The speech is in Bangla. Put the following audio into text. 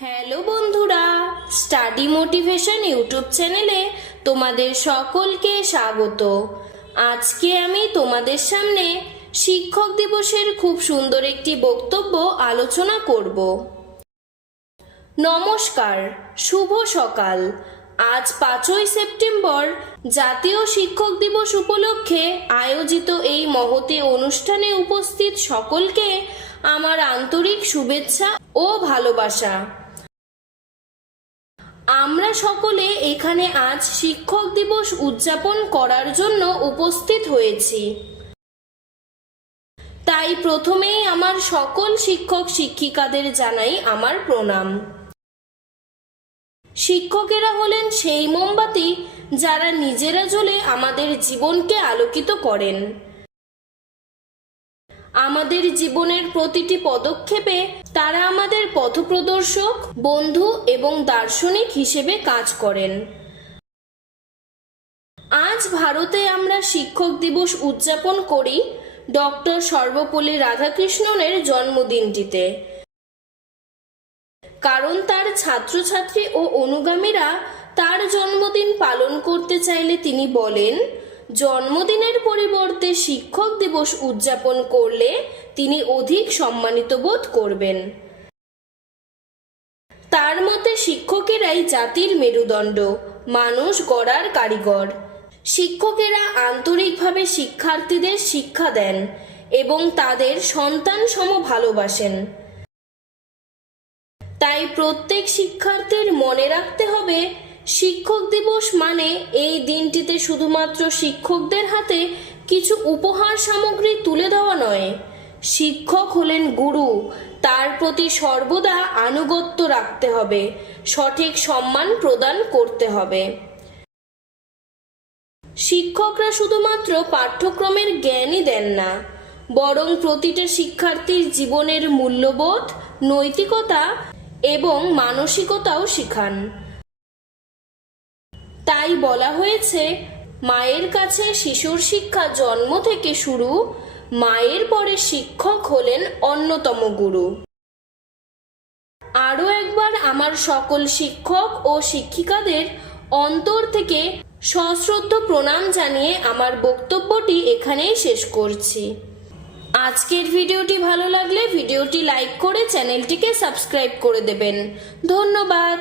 হ্যালো বন্ধুরা, স্টাডি মোটিভেশন ইউটিউব চ্যানেলে তোমাদের সকলকে স্বাগত। আজকে আমি তোমাদের সামনে শিক্ষক দিবসের খুব সুন্দর একটি বক্তব্য আলোচনা করব। নমস্কার, শুভ সকাল। আজ পাঁচই সেপ্টেম্বর, জাতীয় শিক্ষক দিবস উপলক্ষে আয়োজিত এই মহতে অনুষ্ঠানে উপস্থিত সকলকে আমার আন্তরিক শুভেচ্ছা ও ভালোবাসা। আমরা সকলে এখানে আজ শিক্ষক দিবস উদযাপন করার জন্য উপস্থিত হয়েছি। তাই প্রথমেই আমার সকল শিক্ষক শিক্ষিকাদের জানাই আমার প্রণাম। শিক্ষকেরা হলেন সেই মোমবাতি যারা নিজেরা জ্বলে আমাদের জীবনকে আলোকিত করেন। আমাদের জীবনের প্রতিটি পদক্ষেপে তারা আমাদের পথপ্রদর্শক, বন্ধু এবং দার্শনিক হিসেবে কাজ করেন। আজ ভারতে আমরা শিক্ষক দিবস উদযাপন করি ডক্টর সর্বপল্লী রাধাকৃষ্ণনের জন্মদিনটিতে। কারণ তার ছাত্রছাত্রী ও অনুগামীরা তার জন্মদিন পালন করতে চাইলে তিনি বলেন জন্মদিনের পরিবর্তে শিক্ষক দিবস উদযাপন করলে তিনি অধিক সম্মানিত বোধ করবেন। তার মতে শিক্ষকেরাই জাতির মেরুদণ্ড, মানুষ গড়ার কারিগর। শিক্ষকেরা আন্তরিকভাবে শিক্ষার্থীদের শিক্ষা দেন এবং তাদের সন্তান সম ভালোবাসেন। তাই প্রত্যেক শিক্ষার্থীর মনে রাখতে হবে শিক্ষক দিবস মানে এই দিনটিতে শুধুমাত্র শিক্ষকদের হাতে কিছু উপহার সামগ্রী তুলে দেওয়া নয়। শিক্ষক হলেন গুরু, তার প্রতি সর্বদা আনুগত্য রাখতে হবে, সঠিক সম্মান প্রদান করতে হবে। শিক্ষকরা শুধুমাত্র পাঠ্যক্রমের জ্ঞানই দেন না, বরং প্রতিটা শিক্ষার্থীর জীবনের মূল্যবোধ, নৈতিকতা এবং মানসিকতাও শিখান। তাই বলা হয়েছে, মায়ের কাছে শিশুর শিক্ষা জন্ম থেকে শুরু, মায়ের পরে শিক্ষক হলেন অন্যতম গুরু। আরও একবার আমার সকল শিক্ষক ও শিক্ষিকাদের অন্তর থেকে সশ্রদ্ধ প্রণাম জানিয়ে আমার বক্তব্যটি এখানেই শেষ করছি। আজকের ভিডিওটি ভালো লাগলে ভিডিওটি লাইক করে চ্যানেলটিকে সাবস্ক্রাইব করে দেবেন। ধন্যবাদ।